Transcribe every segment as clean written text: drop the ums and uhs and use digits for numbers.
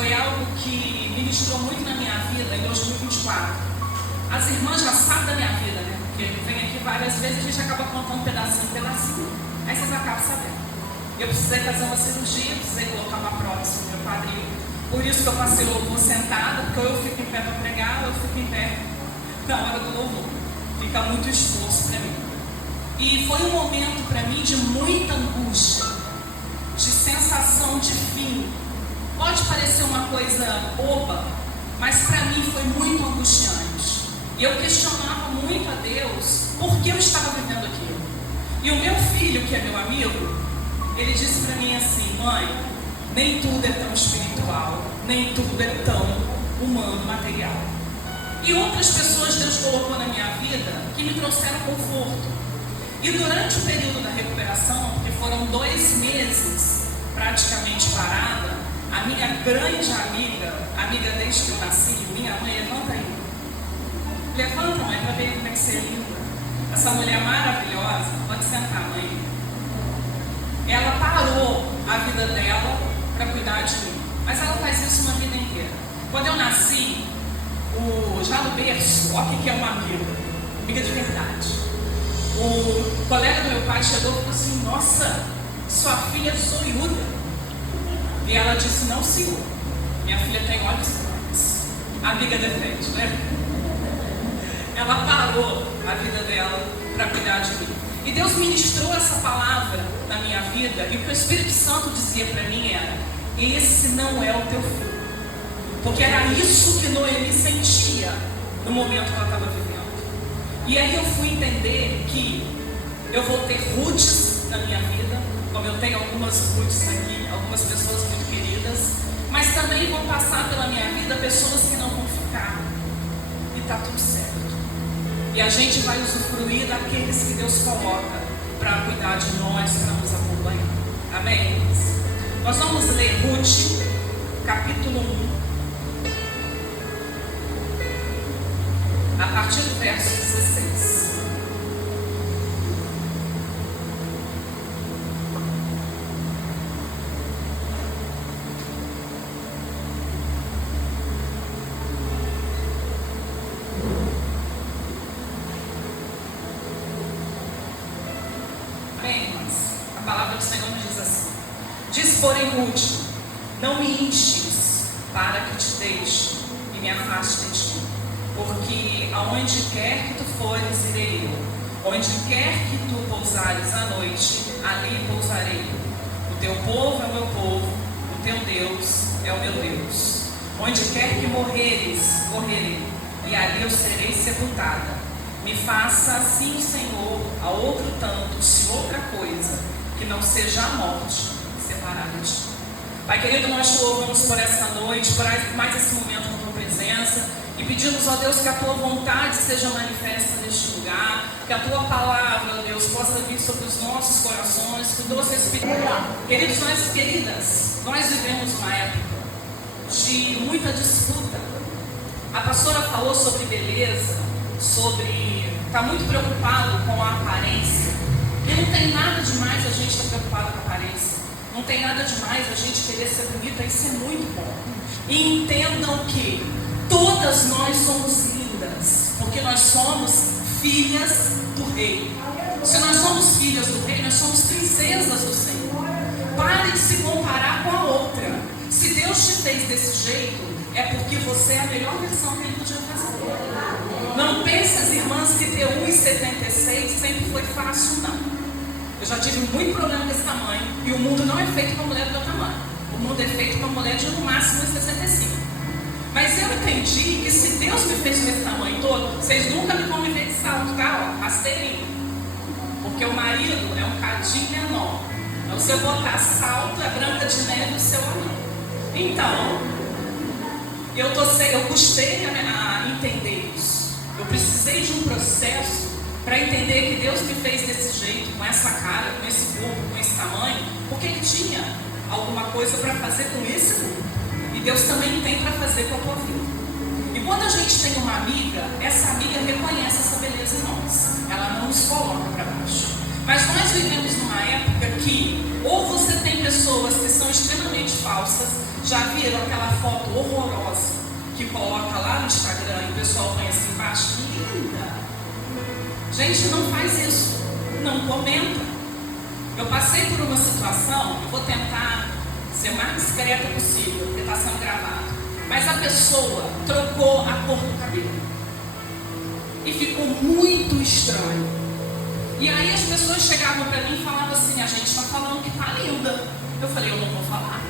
foi algo que ministrou muito na minha vida em 2024. As irmãs já sabem da minha vida, né? Porque vem aqui várias vezes e a gente acaba contando pedacinho. Aí vocês acabam sabendo. Eu precisei fazer uma cirurgia, precisei colocar uma prótese no meu quadril. Por isso que eu passei o louvor sentada, porque eu fico em pé para pregar, eu fico em pé na hora do louvor. Fica muito esforço para mim. E foi um momento para mim de muita angústia, de sensação de fim. Pode parecer uma coisa boba, mas para mim foi muito angustiante. E eu questionava muito a Deus por que eu estava vivendo aquilo. E o meu filho, que é meu amigo, ele disse para mim assim: mãe, nem tudo é tão espiritual, nem tudo é tão humano, material. E outras pessoas Deus colocou na minha vida que me trouxeram conforto. E durante o período da recuperação, que foram 2 meses praticamente parada, a minha grande amiga desde que eu nasci, minha mãe, levanta aí. Levanta, mãe, para ver como é que você é linda. Essa mulher maravilhosa, pode sentar, mãe. Ela parou a vida dela para cuidar de mim. Mas ela faz isso uma vida inteira. Quando eu nasci, já no berço, olha o que é uma amiga de verdade. O colega do meu pai chegou e falou assim: nossa, sua filha é zoiuda. E ela disse: não, senhor, minha filha tem olhos grandes. A amiga defende, né? Ela parou a vida dela para cuidar de mim. E Deus ministrou essa palavra na minha vida. E o que o Espírito Santo dizia para mim era: esse não é o teu filho. Porque era isso que Noemi sentia no momento que ela estava vivendo. E aí eu fui entender que eu vou ter Ruths na minha vida, como eu tenho algumas Ruths aqui, algumas pessoas muito queridas, mas também vão passar pela minha vida pessoas que não vão ficar. E está tudo certo. E a gente vai usufruir daqueles que Deus coloca para cuidar de nós, para nos acompanhar. Amém? Nós vamos ler Ruth, capítulo 1. A partir do verso 16. Amém, irmãs? A palavra do Senhor nos diz assim: diz, porém, Ruth: não me instes para que te deixe e me afaste de ti. Porque aonde quer que tu fores, irei eu. Onde quer que tu pousares à noite, ali pousarei eu. O teu povo é o meu povo, o teu Deus é o meu Deus. Onde quer que morreres, morrerei, e ali eu serei sepultada. Me faça assim o Senhor, a outro tanto, se outra coisa, que não seja a morte, separar de ti. Pai querido, nós te louvamos por essa noite, por mais esse momento na tua presença. E pedimos, ó Deus, que a tua vontade seja manifesta neste lugar, que a tua palavra, ó Deus, possa vir sobre os nossos corações, que o doce Espírito. Queridos, nós vivemos uma época de muita disputa. A pastora falou sobre beleza, está muito preocupado com a aparência. E não tem nada demais a gente estar preocupado com a aparência. Não tem nada demais a gente querer ser bonita, isso é muito bom. E entendam que todas nós somos lindas, porque nós somos filhas do Rei. Se nós somos filhas do Rei, nós somos princesas do Senhor. Pare de se comparar com a outra. Se Deus te fez desse jeito, é porque você é a melhor versão que Ele podia fazer. Não pense, as irmãs, que ter 1,76 sempre foi fácil, não. Eu já tive muito problema com esse tamanho, e o mundo não é feito para mulher do meu tamanho. O mundo é feito para mulher de no máximo 1,65. Mas eu entendi que se Deus me fez com esse tamanho todo, vocês nunca me vão me ver de salto, tá? Ó, rasteirinho. Porque o marido é um cadinho menor. Então, se eu botar salto, é Branca de Neve o seu anão. Então, eu custei a entender isso. Eu precisei de um processo para entender que Deus me fez desse jeito, com essa cara, com esse corpo, com esse tamanho, porque Ele tinha alguma coisa para fazer com esse corpo. E Deus também tem para fazer com a tua vida. E quando a gente tem uma amiga, essa amiga reconhece essa beleza em nós. Ela não nos coloca para baixo. Mas nós vivemos numa época que ou você tem pessoas que são extremamente falsas, Já viram aquela foto horrorosa que coloca lá no Instagram e o pessoal põe assim embaixo? Linda! Gente, não faz isso. Não comenta. Eu passei por uma situação, eu vou tentar ser mais discreta possível, porque está sendo gravado. Mas a pessoa trocou a cor do cabelo. E ficou muito estranho. E aí as pessoas chegavam para mim e falavam assim: a gente está falando que está linda. Eu falei: eu não vou falar.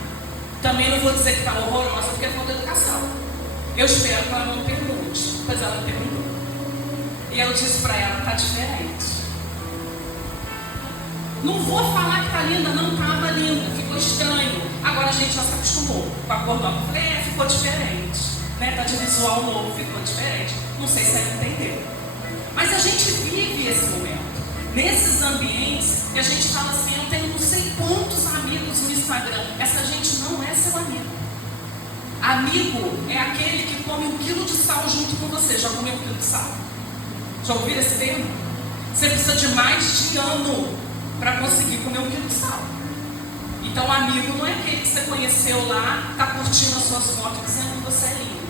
Também não vou dizer que está horrorosa, porque é falta de educação. Eu espero que ela não pergunte. Pois ela não perguntou. E eu disse para ela: está diferente. Não vou falar que está linda, não estava linda, ficou estranho. Agora a gente já se acostumou com a cor nova. Eu falei: ficou diferente. Está de visual novo, ficou diferente. Não sei se ela entendeu. Mas a gente vive esse momento. Nesses ambientes que a gente fala assim: eu tenho não sei quantos amigos no Instagram. Essa gente não é seu amigo. Amigo é aquele que come 1 quilo de sal junto com você. Já comeu 1 quilo de sal? Já ouviram esse termo? Você precisa de mais de ano para conseguir comer 1 quilo de sal. Então amigo não é aquele que você conheceu lá, está curtindo as suas fotos dizendo que você é lindo.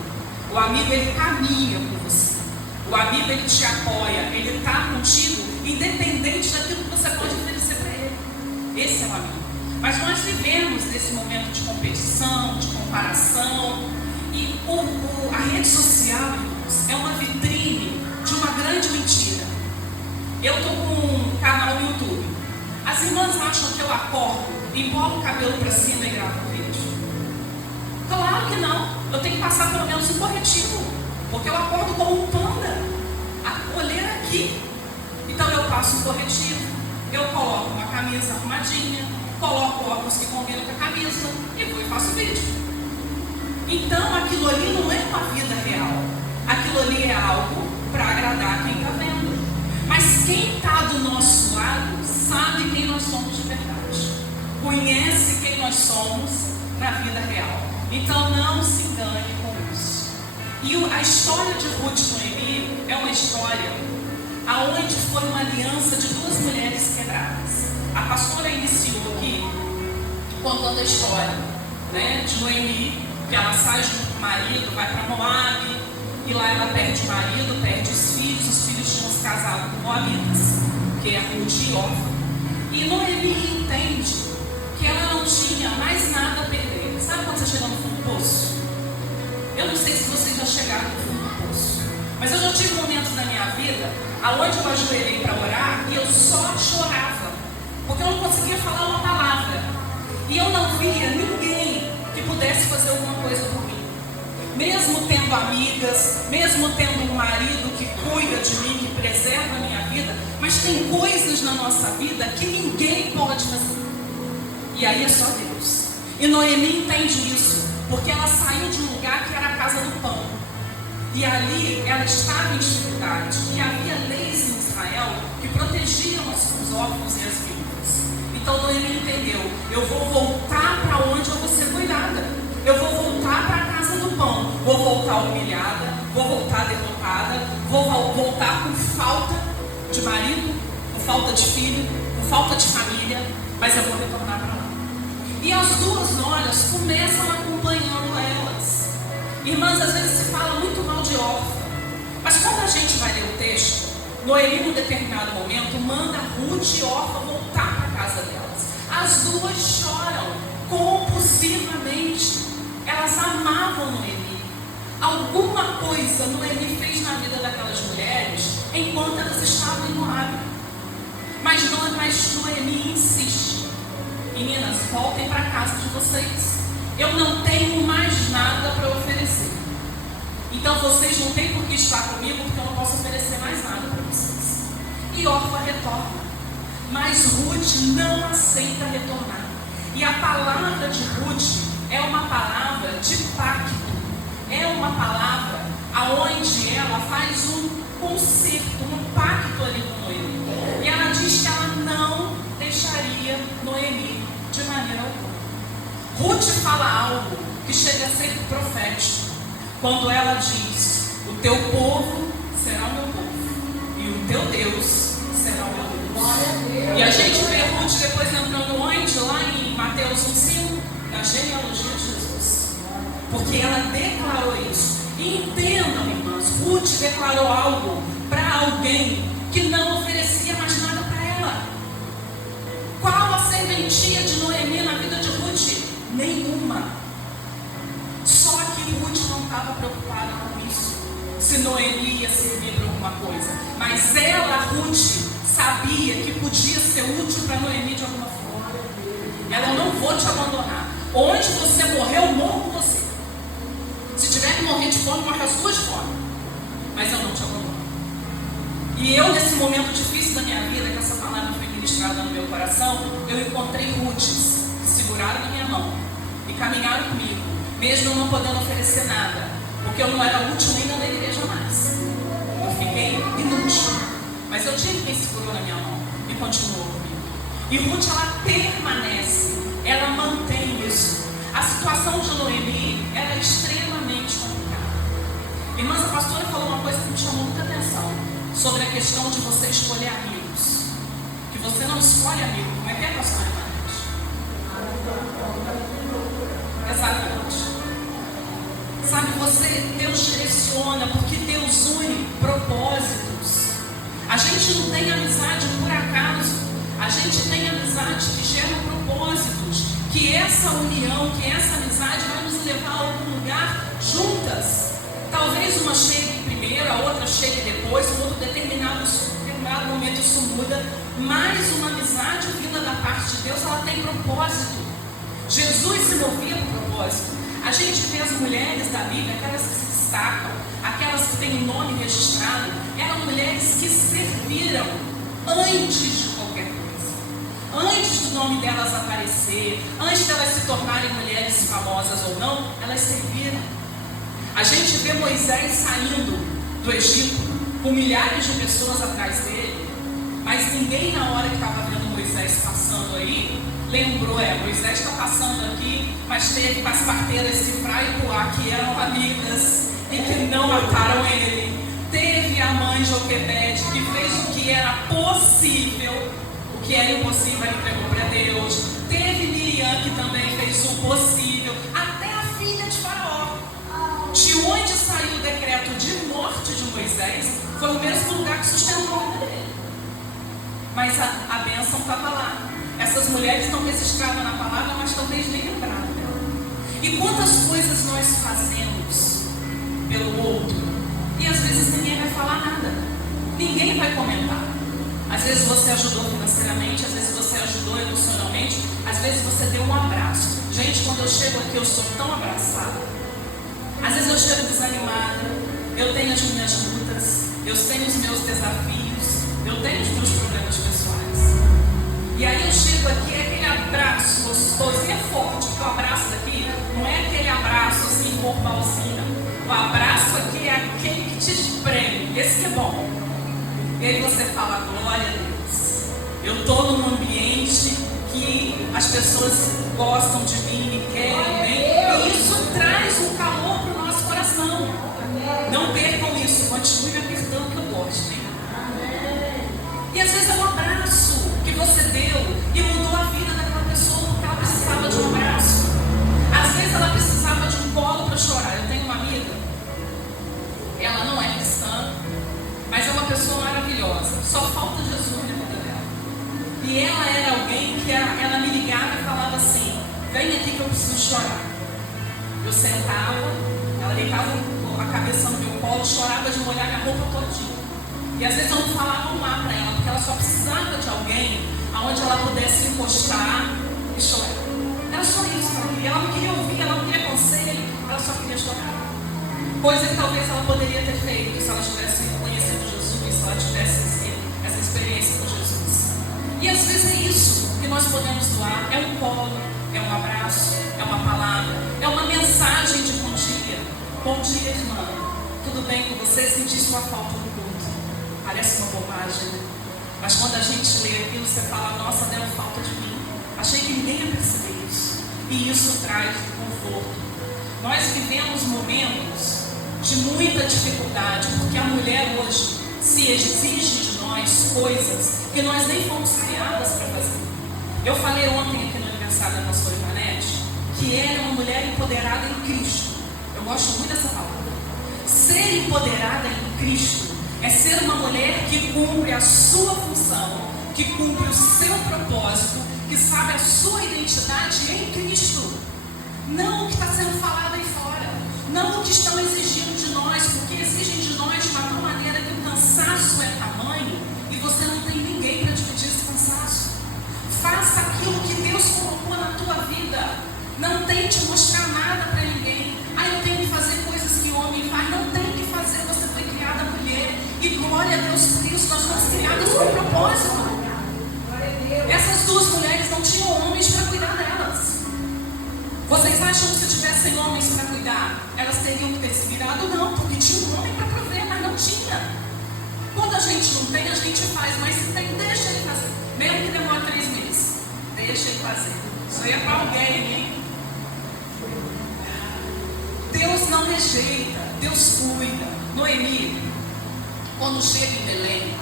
O amigo, ele caminha com você. O amigo, ele te apoia. Ele está contigo independente daquilo que você pode oferecer para ele. Esse é o amigo. Mas nós vivemos nesse momento de competição, de comparação. E a rede social, irmãos, é uma vitrine de uma grande mentira. Eu estou com um canal no YouTube. As irmãs acham que eu acordo, embolo o cabelo para cima e gravo um vídeo? Claro que não. Eu tenho que passar pelo menos um corretivo, porque eu acordo como um panda, a olheira aqui. Então eu passo um corretivo, eu coloco uma camisa arrumadinha, coloco óculos que combinam com a camisa e vou e faço vídeo. Então aquilo ali não é uma vida real. Aquilo ali é algo para agradar quem está vendo. Mas quem está do nosso lado sabe quem nós somos de verdade. Conhece quem nós somos na vida real. Então não se engane com isso. E a história de Ruth e Noemi é uma história aonde foi uma aliança de 2 mulheres quebradas. A pastora iniciou aqui contando a história, né, de Noemi, que ela sai junto com o marido, vai para Moabe, e lá ela perde o marido, perde os filhos tinham se casado com moabitas, que é Ruth e Orfa. E Noemi entende que ela não tinha mais nada a perder. Sabe quando você chega no fundo do poço? Eu não sei se vocês já chegaram no fundo do poço, mas eu já tive momentos na minha vida aonde eu ajoelhei para orar e eu só chorava, porque eu não conseguia falar uma palavra. E eu não via ninguém que pudesse fazer alguma coisa por mim. Mesmo tendo amigas, mesmo tendo um marido que cuida de mim, que preserva a minha vida, mas tem coisas na nossa vida que ninguém pode fazer. E aí é só Deus. E Noemi entende isso, porque ela saiu de um lugar que era a casa do pão. E ali ela estava em dificuldade. E havia leis em Israel que protegiam os órfãos e as viúvas. Então Noemi entendeu: eu vou voltar para onde eu vou ser cuidada. Eu vou voltar para a casa do pão. Vou voltar humilhada, vou voltar derrotada, vou voltar com falta de marido, com falta de filho, com falta de família, mas eu vou retornar para lá. E as 2 noras começam acompanhando elas. Irmãs, às vezes se fala muito mal de Orfa, mas quando a gente vai ler o texto, Noemi, num determinado momento, manda Ruth e Orfa voltar para a casa delas. As 2 choram compulsivamente. Elas amavam Noemi. Alguma coisa Noemi fez na vida daquelas mulheres enquanto elas estavam em Moabe. Mas Noemi insiste: meninas, voltem para a casa de vocês. Eu não tenho mais nada para oferecer. Então vocês não têm por que estar comigo, porque eu não posso oferecer mais nada para vocês. E Orfa retorna. Mas Ruth não aceita retornar. E a palavra de Ruth é uma palavra de pacto. É uma palavra aonde ela faz um concerto, um pacto ali com Noemi. E ela diz que ela não deixaria Noemi de maneira alguma. Ruth fala algo que chega a ser profético, quando ela diz: o teu povo será o meu povo, e o teu Deus será o meu Deus. E a gente vê Ruth depois entrando onde? Lá em Mateus 1,5, na genealogia de Jesus. porque ela declarou isso. E entendam, irmãs, Ruth declarou algo para alguém que não oferecia mais nada para ela. Qual a serventia de Noemi na vida de Ruth? Nenhuma. Só que Ruth não estava preocupada com isso, se Noemi ia servir para alguma coisa. Mas ela, Ruth, sabia que podia ser útil para Noemi de alguma forma. Ela: eu não vou te abandonar. Onde você morrer, eu morro com você. Se tiver que morrer de fome, morre as duas de fome. Mas eu não te abandono. E eu, nesse momento difícil da minha vida, que essa palavra foi ministrada no meu coração, eu encontrei Ruths que seguraram na minha mão e caminharam comigo, mesmo eu não podendo oferecer nada, porque eu não era útil nem na igreja mais. Eu fiquei inútil. Mas eu tive quem segurou na minha mão e continuou comigo. E Ruth, ela permanece, ela mantém isso. A situação de Noemi era extremamente complicada. Irmãs, a pastora falou uma coisa que me chamou muita atenção sobre a questão de você escolher amigos. Que você não escolhe amigo. Como é que é, pastora Imanete? Exatamente. Sabe, Deus direciona, porque Deus une propósitos. A gente não tem amizade por acaso. A gente tem amizade que gera propósitos. Que essa união, que essa amizade vai nos levar a algum lugar juntas. Talvez uma chegue primeiro, a outra chegue depois, um outro determinado momento isso muda. Mas uma amizade vinda da parte de Deus, ela tem propósito. Jesus se movia por propósito. A gente vê as mulheres da Bíblia, aquelas que se destacam, aquelas que têm o nome registrado, eram mulheres que serviram antes de qualquer coisa. Antes do nome delas aparecer, antes de elas se tornarem mulheres famosas ou não, elas serviram. A gente vê Moisés saindo do Egito com milhares de pessoas atrás dele, mas ninguém na hora que estava vendo Moisés passando aí lembrou: Moisés está passando aqui, mas teve as parteiras Cifrá e Puá, que eram amigas e que não mataram ele. Teve a mãe Joquebede, que fez o que era possível, o que era impossível ela entregou para Deus. Teve Miriam, que também fez o possível. Até a filha de Faraó, de onde saiu o decreto de morte de Moisés, foi o mesmo lugar que sustentou a vida dele. Mas a bênção estava lá. Essas mulheres estão registradas na palavra, mas talvez nem lembraram dela. E quantas coisas nós fazemos pelo outro, e às vezes ninguém vai falar nada, ninguém vai comentar. Às vezes você ajudou financeiramente, às vezes você ajudou emocionalmente, às vezes você deu um abraço. Gente, quando eu chego aqui, eu sou tão abraçada. Às vezes eu chego desanimada, eu tenho as minhas lutas, eu tenho os meus desafios, eu tenho os meus problemas pessoais. E aí eu chego aqui, é aquele abraço gostoso, e é forte, porque o abraço daqui não é aquele abraço assim, formalzinho. O abraço aqui é aquele que te espreme, esse que é bom. E aí você fala: glória a Deus, eu estou num ambiente que as pessoas gostam de mim, me querem bem, e isso traz um calor para o nosso coração. Não percam isso, continue me apertando que eu gosto, hein? E às vezes é um abraço que você deu e mudou a vida daquela pessoa, porque ela precisava de um abraço. Às vezes ela precisava de um colo para chorar. Eu tenho uma amiga, ela não é cristã, mas é uma pessoa maravilhosa, só falta Jesus na vida dela. E ela era alguém que ela me ligava e falava assim: vem aqui que eu preciso chorar. Eu sentava, ela deitava a cabeça no meu colo, chorava de molhar minha roupa todinha. E às vezes eu não falava um ar para ela, porque ela só precisava de alguém aonde ela pudesse encostar e chorar. Era só isso que ela queria. Ela não queria ouvir, ela não queria conselho, ela só queria chorar. Coisa que talvez ela poderia ter feito se ela tivesse conhecido Jesus, se ela tivesse essa experiência com Jesus. E às vezes é isso que nós podemos doar: é um colo, é um abraço, é uma palavra, é uma mensagem de bom dia. Bom dia, irmã. Tudo bem com você? Senti sua falta no culto. Parece uma bobagem, né? Mas quando a gente lê aquilo, você fala: nossa, deu falta de mim. Achei que ninguém ia perceber isso. E isso traz conforto. Nós vivemos momentos de muita dificuldade, porque a mulher hoje se exige de nós coisas que nós nem fomos criadas para fazer. Eu falei ontem aqui no aniversário da pastora Imanete que era uma mulher empoderada em Cristo. gosto muito dessa palavra. Ser empoderada em Cristo é ser uma mulher que cumpre a sua função, que cumpre o seu propósito, que sabe a sua identidade em Cristo. Não o que está sendo falado aí fora, não o que estão exigindo de nós, porque exigem de nós de uma tal maneira que o cansaço é tamanho e você não tem ninguém para dividir esse cansaço. Faça aquilo que Deus colocou na tua vida. Não tente mostrar nada para ninguém. Eu tenho que fazer coisas que o homem faz. Não tem que fazer, você foi criada mulher. E glória a Deus por isso, nós fomos criadas com propósito. Essas duas mulheres não tinham homens para cuidar delas. Vocês acham que se tivessem homens para cuidar, elas teriam que ter se virado? Não, porque tinha um homem para prover, mas não tinha. Quando a gente não tem, a gente faz, mas se tem, deixa ele fazer. Mesmo que demore 3 meses, deixa ele fazer. Isso aí é para alguém, hein? Deus não rejeita, Deus cuida. Noemi, quando chega em Belém,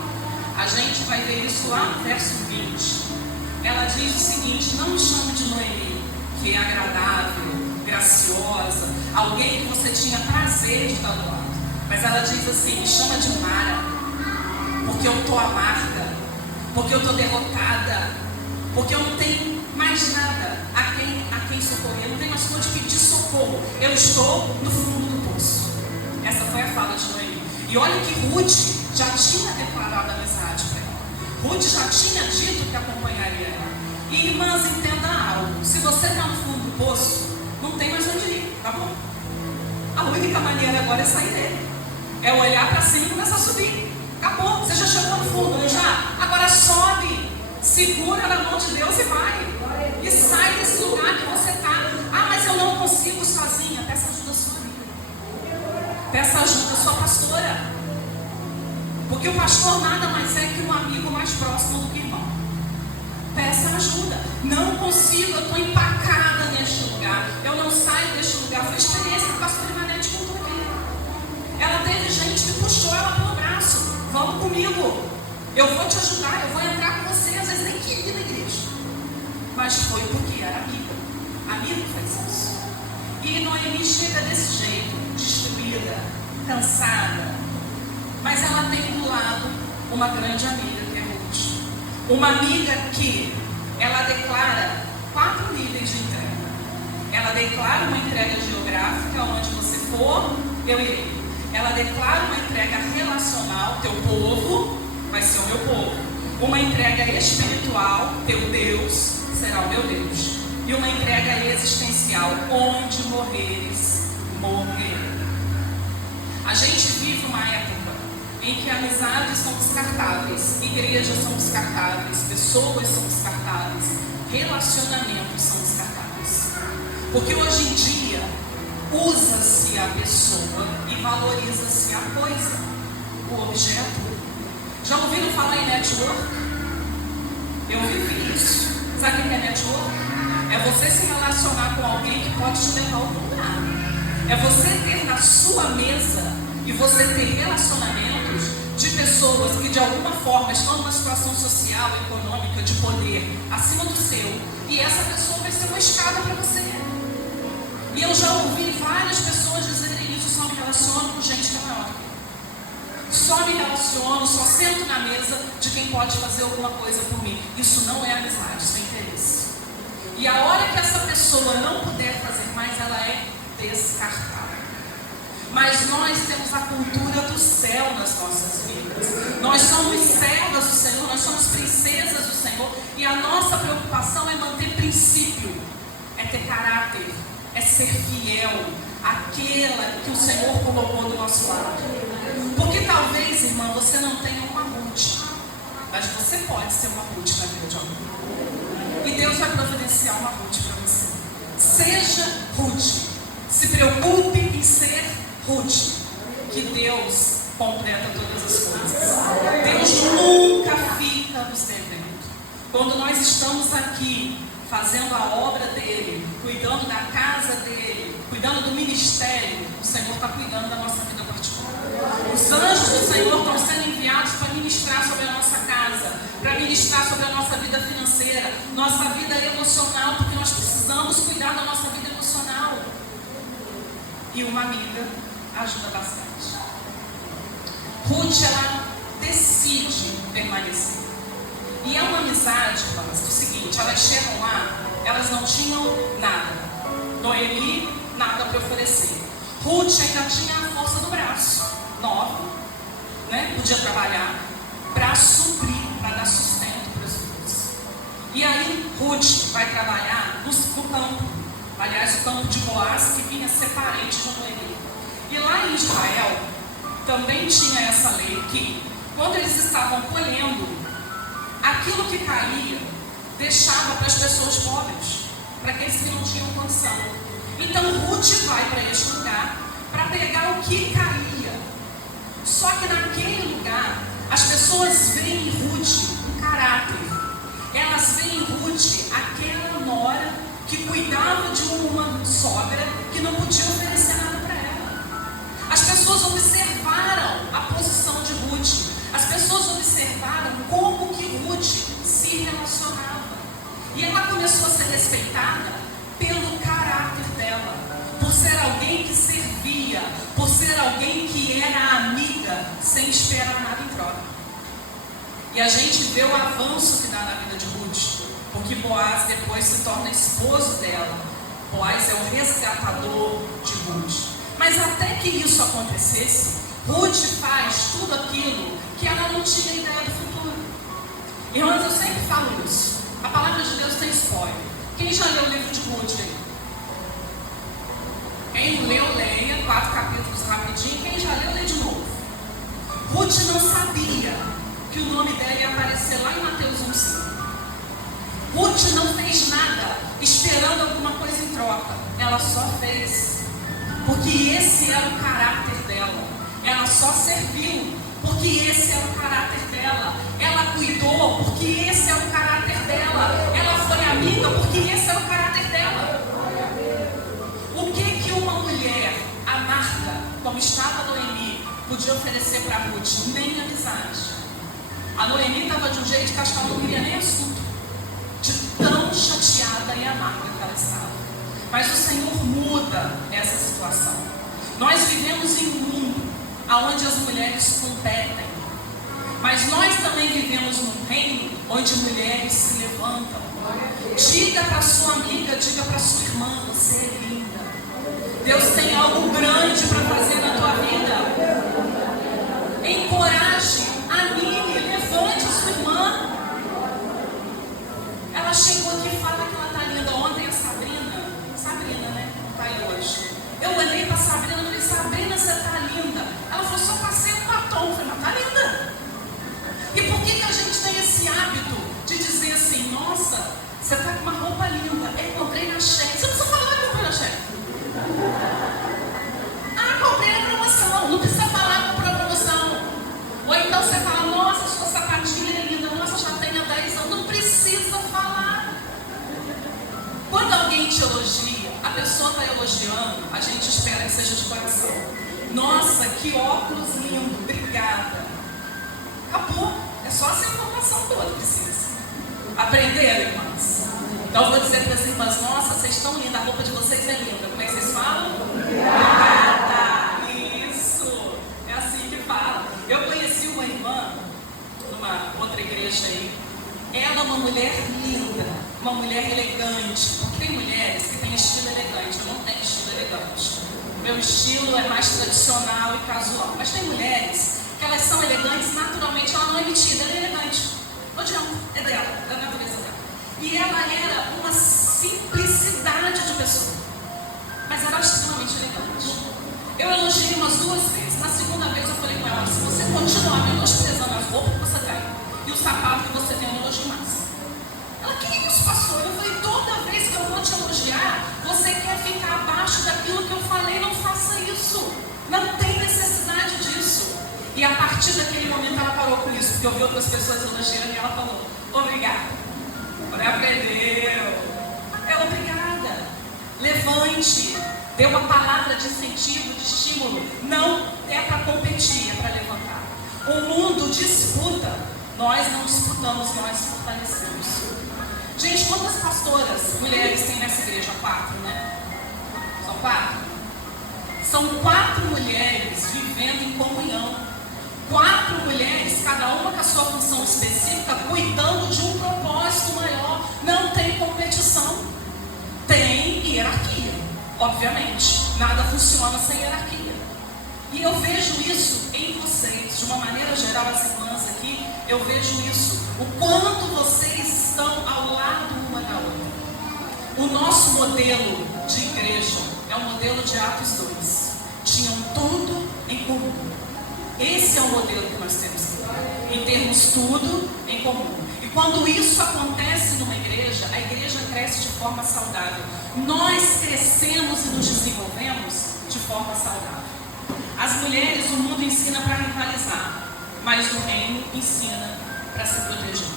a gente vai ver isso lá no verso 20. Ela diz o seguinte: não me chame de Noemi, que é agradável, graciosa, alguém que você tinha prazer de estar do lado. Mas ela diz assim: me chama de Mara, porque eu estou amarga, porque eu estou derrotada, porque eu não tenho mais nada a quem socorrer, eu não tenho mais como te pedir socorro, eu estou no fundo do poço. Essa foi a fala de Noemi. E olha que Ruth já tinha declarado amizade para ela. Ruth já tinha dito que acompanharia ela. E irmãs, entenda algo: se você está no fundo do poço, não tem mais onde ir, tá bom? A única maneira agora é sair dele, é olhar para cima e começar a subir. Acabou, você já chegou no fundo, não já? Agora sobe, segura na mão de Deus e vai. E sai desse lugar que você está. Mas eu não consigo sozinha. Peça ajuda sua amiga. Peça ajuda sua pastora. Porque o pastor nada mais é que um amigo mais próximo do que irmão. Peça ajuda. Não consigo, eu estou empacada neste lugar. Eu não saio deste lugar. Foi a experiência que a pastora Ivanete contou aqui. Ela teve gente que puxou ela pelo braço. Vamos comigo. Eu vou te ajudar, eu vou entrar com você. Às vezes nem queria ir na igreja. Mas foi porque era amiga. Amigo faz isso. E Noemi chega desse jeito, destruída, cansada. Mas ela tem do lado uma grande amiga, que é Ruth. Uma amiga que ela declara 4 níveis de entrega. Ela declara uma entrega geográfica, onde você for, eu irei. Ela declara uma entrega relacional, teu povo vai ser o meu povo. Uma entrega espiritual, teu Deus será o meu Deus. E uma entrega existencial: onde morreres, morrerei. A gente vive uma época em que amizades são descartáveis, igrejas são descartáveis, pessoas são descartáveis, relacionamentos são descartáveis. Porque hoje em dia usa-se a pessoa e valoriza-se a coisa, o objeto. Já ouviram falar em network? Eu vivi isso. Sabe o que é network? É você se relacionar com alguém que pode te levar a algum lugar. É você ter na sua mesa e você ter relacionamentos de pessoas que de alguma forma estão numa situação social, econômica, de poder acima do seu. E essa pessoa vai ser uma escada para você. E eu já ouvi várias pessoas dizerem isso: só me relaciono com gente que é maior. Só me relaciono, só sento na mesa de quem pode fazer alguma coisa por mim. Isso não é amizade, isso é interesse. E a hora que essa pessoa não puder fazer mais, ela é descartável. Mas nós temos a cultura do céu nas nossas vidas. Nós somos servas do Senhor, nós somos princesas do Senhor. E a nossa preocupação é manter princípio, é ter caráter, é ser fiel àquela que o Senhor colocou do nosso lado. Porque talvez, irmã, você não tenha uma Ruth, mas você pode ser uma Ruth na vida de alguém. E Deus vai providenciar uma Ruth para você. Seja Ruth. Se preocupe em ser Ruth. Que Deus completa todas as coisas. Deus nunca fica nos devendo. Quando nós estamos aqui fazendo a obra dele, cuidando da casa dele, cuidando do ministério, o Senhor está cuidando da nossa vida particular. Os anjos do Senhor estão sendo enviados para ministrar sobre a nossa casa, para ministrar sobre a nossa vida financeira, nossa vida emocional, porque nós precisamos cuidar da nossa vida emocional. e uma amiga ajuda bastante. Ruth, ela decide permanecer. E é uma amizade, irmãs, do seguinte: elas chegam lá, elas não tinham nada. Noemi, nada para oferecer. Ruth ainda tinha a força do braço, nova, né? Podia trabalhar para suprir, para dar sustento para as filhas. E aí Ruth vai trabalhar no campo, aliás, o campo de Boaz, que vinha ser parente de Noemi. E lá em Israel também tinha essa lei que, quando eles estavam colhendo, aquilo que caía deixava para as pessoas pobres, para aqueles que não tinham condição. Então Ruth vai para este lugar para pegar o que caía. Só que naquele lugar as pessoas veem em Ruth um caráter. Elas veem em Ruth aquela nora que cuidava de uma sogra que não podia oferecer nada para ela. As pessoas observaram a posição de Ruth. As pessoas observaram como que Ruth se relacionava. E ela começou a ser respeitada pelo caráter dela, por ser alguém que servia, por ser alguém que era amiga, sem esperar nada em troca. E a gente vê o avanço que dá na vida de Ruth, porque Boaz depois se torna esposo dela. Boaz é o resgatador de Ruth. Mas até que isso acontecesse, Ruth faz tudo aquilo que ela não tinha ideia do futuro. Irmãos, eu sempre falo isso. A palavra de Deus tem spoiler. Quem já leu o livro de Ruth aí? Quem leu, leia 4 capítulos rapidinho. Quem já leu, lê de novo. Ruth não sabia que o nome dela ia aparecer lá em Mateus 1,5. Ruth não fez nada esperando alguma coisa em troca. Ela só fez porque esse era o caráter dela. Ela só serviu porque esse era o caráter dela. Ela cuidou porque esse era o caráter dela. Ela foi amiga porque esse era o caráter dela. O que uma mulher amarga, como estava a Noemi, podia oferecer para Ruth? Nem amizade. A Noemi estava de um jeito que acho que ela não queria nem assunto, de tão chateada e amarga que ela estava. Mas o Senhor muda essa situação. Nós vivemos em um mundo onde as mulheres competem, mas nós também vivemos num reino onde mulheres se levantam. Diga para sua amiga, diga para sua irmã: você é linda. Deus tem algo grande para fazer na tua vida. Encoraje, anime, levante a sua irmã. Ela chegou aqui e fala que ela está linda. Ontem a Sabrina, né? Não está aí hoje. Eu olhei para a Sabrina e falei: Sabrina, você está linda. Ela falou: só passei um batom. Eu falei: mas está linda. E por que a gente tem esse hábito de dizer assim: nossa, você está com uma roupa linda, eu comprei na Shein. Você não precisa falar que comprei na Shein. Ah, comprei na promoção. Não precisa falar que comprei na promoção. Ou então você fala: nossa, sua sapatilha é linda. Nossa, já tenho há 10 anos. Não precisa falar. Quando alguém te elogia, a pessoa está elogiando, a gente espera que seja de coração. Nossa, que óculos lindo, obrigada. Acabou. É só essa informação toda que precisa. Aprenderam, irmãs? Então eu vou dizer para as irmãs: nossa, vocês estão lindas, a roupa de vocês é linda. Como é que vocês falam? Obrigada. Isso. É assim que fala. Eu conheci uma irmã numa outra igreja aí. Ela é uma mulher linda, uma mulher elegante. Porque tem mulheres que têm estilo elegante. Eu não tenho estilo elegante. Meu estilo é mais tradicional e casual. Mas tem mulheres que elas são elegantes naturalmente. Ela não é metida, ela é elegante. Não adianta, é dela, da natureza dela. E ela era uma simplicidade de pessoa, mas era extremamente elegante. Eu elogiei umas 2 vezes. Na segunda vez eu falei com ela: se você continuar menosprezando as roupas que você tem e o sapato que você tem, eu não elogio mais. Ela: que isso, pastor? Eu falei: toda vez que eu vou te elogiar, você quer ficar abaixo daquilo que eu falei. Não faça isso. Não tem necessidade disso. E a partir daquele momento ela parou com isso, porque eu vi outras pessoas elogiando e ela falou: obrigada. Ela aprendeu. É obrigada. Levante. Dê uma palavra de incentivo, de estímulo. Não é para competir, é para levantar. O mundo disputa. Nós não disputamos, nós fortalecemos. Gente, quantas pastoras mulheres tem nessa igreja? 4, né? São 4? São 4 mulheres vivendo em comunhão. 4 mulheres, cada uma com a sua função específica, cuidando de um propósito maior. Não tem competição. Tem hierarquia, obviamente. Nada funciona sem hierarquia. E eu vejo isso em vocês, de uma maneira geral, as irmãs aqui, eu vejo isso. O quanto vocês estão ao lado uma da outra. O nosso modelo de igreja é o modelo de Atos 2. Tinham tudo em comum. Esse é o modelo que nós temos que ter. Em termos tudo em comum. E quando isso acontece numa igreja, a igreja cresce de forma saudável. Nós crescemos e nos desenvolvemos de forma saudável. As mulheres, o mundo ensina para rivalizar, mas o reino ensina para se proteger.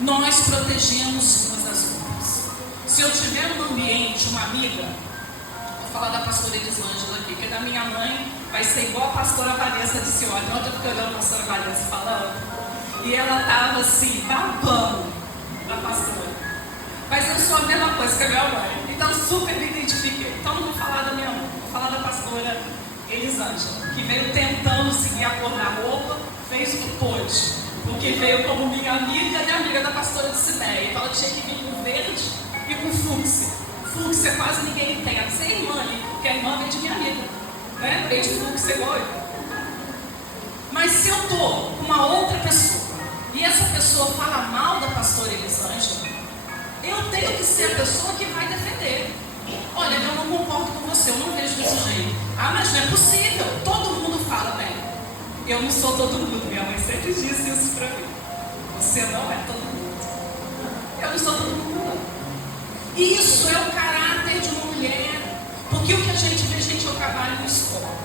Nós protegemos umas às outras. Se eu tiver no ambiente uma amiga, vou falar da pastora Elisângela aqui, que é da minha mãe, vai ser igual a pastora Vanessa disse ontem. Ontem eu fiquei olhando a pastora Vanessa falando, e ela estava assim, babando da pastora. Mas eu sou a mesma coisa que a minha mãe, então super me identifiquei. Então não vou falar da minha mãe, vou falar da pastora Elisângela, que veio tentando seguir a cor da roupa, fez o que pôde, porque veio como minha amiga e amiga da pastora de Cineia. Então ela tinha que vir com verde e com fúcsia. Fúcsia quase ninguém tem, a ser irmã ali, porque a irmã veio de minha amiga, né? Veio de fúcsia igual eu. Mas se eu estou com uma outra pessoa e essa pessoa fala mal da pastora Elisângela, eu tenho que ser a pessoa que vai defender. Olha, eu não concordo com você, eu não vejo desse jeito. Ah, mas não é possível, todo mundo fala bem. Eu não sou todo mundo, minha mãe sempre disse isso pra mim. Você não é todo mundo. Eu não sou todo mundo, não. Isso é o caráter de uma mulher. Porque o que a gente vê, gente, eu trabalho na escola.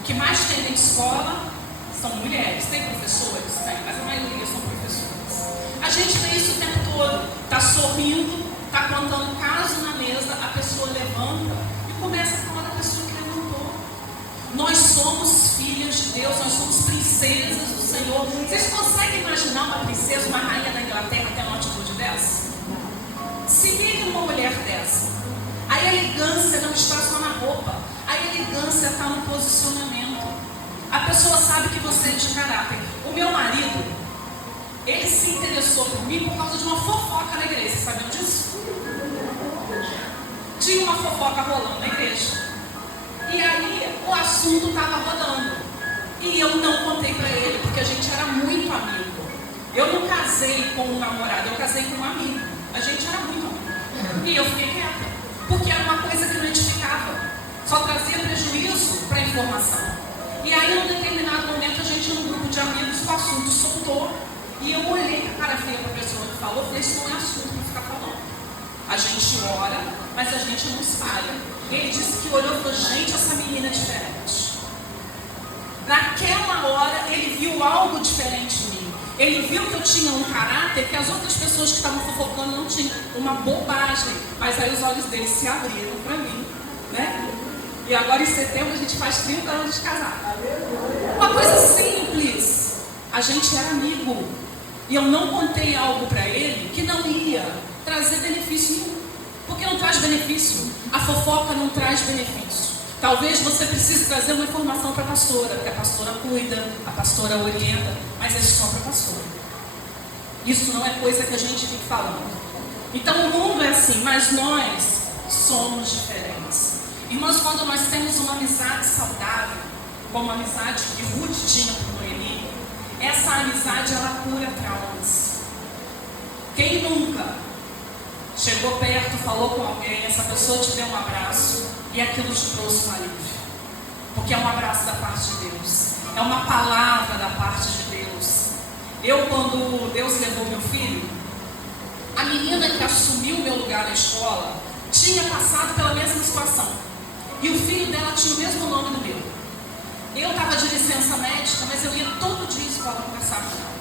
O que mais tem na escola são mulheres. Tem professores? Tem, mas a maioria são professores. A gente vê isso o tempo todo. Está sorrindo, está contando caso na mesa, a pessoa levanta e começa a falar da pessoa que levantou. Nós somos filhas de Deus, nós somos princesas do Senhor. Vocês conseguem imaginar uma princesa, uma rainha da Inglaterra ter uma atitude dessa? Se liga numa mulher dessa. A elegância não está só na roupa, a elegância está no posicionamento. A pessoa sabe que você é de caráter. O meu marido, ele se interessou por mim por causa de uma fofoca na igreja. Vocês sabiam disso? Tinha uma fofoca rolando na igreja. E aí o assunto estava rodando. E eu não contei para ele, porque a gente era muito amigo. Eu não casei com um namorado, eu casei com um amigo. A gente era muito amigo. E eu fiquei quieta, porque era uma coisa que não edificava. Só trazia prejuízo para a informação. E aí, num determinado momento, a gente, num grupo de amigos, o assunto soltou. E eu olhei com a cara feia para a pessoa que falou, falei, isso não é assunto para ficar falando. A gente ora, mas a gente não espalha. Ele disse que olhou e falou, gente, essa menina é diferente. Naquela hora, ele viu algo diferente em mim. Ele viu que eu tinha um caráter que as outras pessoas que estavam fofocando não tinham. Uma bobagem. Mas aí os olhos dele se abriram para mim, né? E agora em setembro a gente faz 30 anos de casado. Uma coisa simples. A gente era amigo. E eu não contei algo para ele que não ia trazer benefício nenhum. Porque não traz benefício. A fofoca não traz benefício. Talvez você precise trazer uma informação para a pastora, porque a pastora cuida, a pastora orienta, mas é só para a pastora. Isso não é coisa que a gente fique falando. Então o mundo é assim, mas nós somos diferentes. Irmãos, quando nós temos uma amizade saudável, como a amizade que Ruth tinha com Noemi, essa amizade ela cura traumas. Quem nunca chegou perto, falou com alguém, essa pessoa te deu um abraço e aquilo te trouxe um alívio? Porque é um abraço da parte de Deus, é uma palavra da parte de Deus. Eu, quando Deus levou meu filho, a menina que assumiu o meu lugar na escola tinha passado pela mesma situação. E o filho dela tinha o mesmo nome do meu. Eu estava de licença médica, mas eu ia todo dia à escola conversar com ela.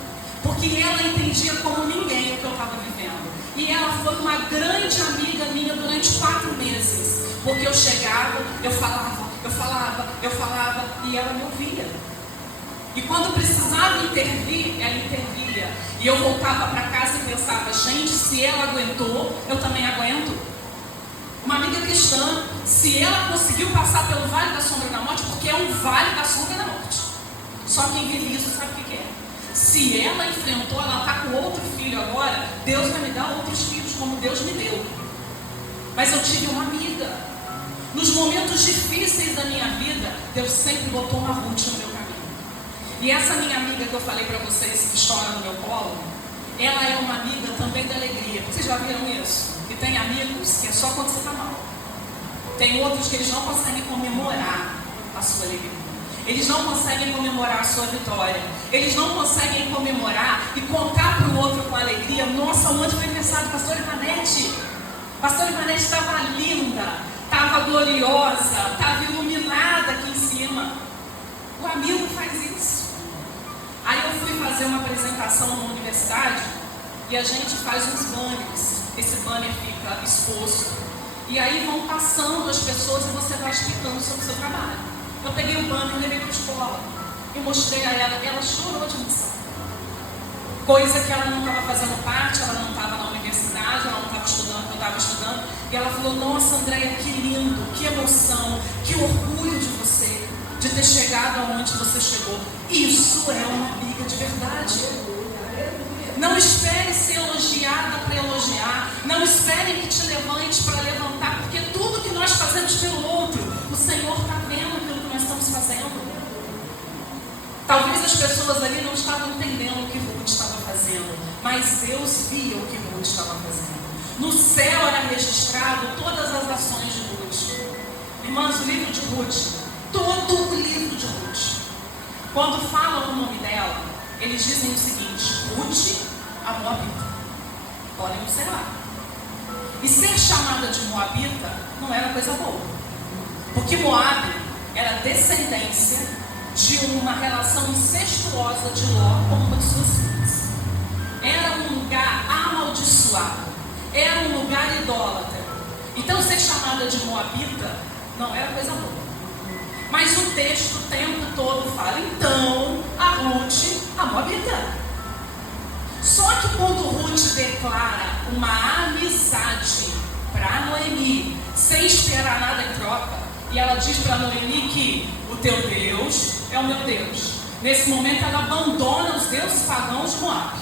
Porque ela entendia como ninguém o que eu estava vivendo. E ela foi uma grande amiga minha durante 4 meses. Porque eu chegava, eu falava, e ela me ouvia. E quando precisava intervir, ela intervia. E eu voltava para casa e pensava, gente, se ela aguentou, eu também aguento. Uma amiga cristã, se ela conseguiu passar pelo vale da sombra da morte, porque é um vale da sombra da morte. Só quem vive isso sabe o que é. Se ela enfrentou, ela está com outro filho agora, Deus vai me dar outros filhos como Deus me deu. Mas eu tive uma amiga. Nos momentos difíceis da minha vida, Deus sempre botou uma Ruth no meu caminho. E essa minha amiga que eu falei para vocês, que chora no meu colo, ela é uma amiga também da alegria. Vocês já viram isso? E tem amigos que é só quando você está mal. Tem outros que eles não conseguem comemorar a sua alegria. Eles não conseguem comemorar a sua vitória. Eles não conseguem comemorar e contar para o outro com alegria. Nossa, ontem foi aniversário do pastor Ivanete. Pastor Ivanete estava linda, estava gloriosa, estava iluminada aqui em cima. O amigo faz isso. Aí eu fui fazer uma apresentação na universidade e a gente faz uns banners. Esse banner fica exposto. E aí vão passando as pessoas e você vai explicando sobre o seu trabalho. Eu peguei o banner e levei para a escola e mostrei a ela. Ela chorou de emoção. Coisa que ela não estava fazendo parte, ela não estava na universidade, ela não estava estudando, eu estava estudando. E ela falou, nossa, Andréia, que lindo, que emoção, que orgulho de você, de ter chegado aonde você chegou. Isso é uma amiga de verdade. Não espere ser elogiada para elogiar. Não espere que te levante para levantar, porque tudo que nós fazemos pelo outro, o Senhor está vendo aquilo que nós estamos fazendo. Talvez as pessoas ali não estavam entendendo o que Ruth estava fazendo, mas Deus via o que Ruth estava fazendo. No céu era registrado todas as ações de Ruth. Irmãos, o livro de Ruth, todo o livro de Ruth, quando falam o nome dela, eles dizem o seguinte: Ruth, a Moabita. Podem observar. E ser chamada de Moabita não era coisa boa, porque Moabe era descendência de uma relação incestuosa de Ló com uma de suas filhas. Era um lugar amaldiçoado, era um lugar idólatra. Então ser chamada de Moabita não era coisa boa. Mas o texto o tempo todo fala, então a Ruth, a Moabita. Só que quando Ruth declara uma amizade para Noemi, sem esperar nada em troca, e ela diz para Noemi que o teu Deus é o meu Deus. Nesse momento ela abandona os deuses pagãos de Moab.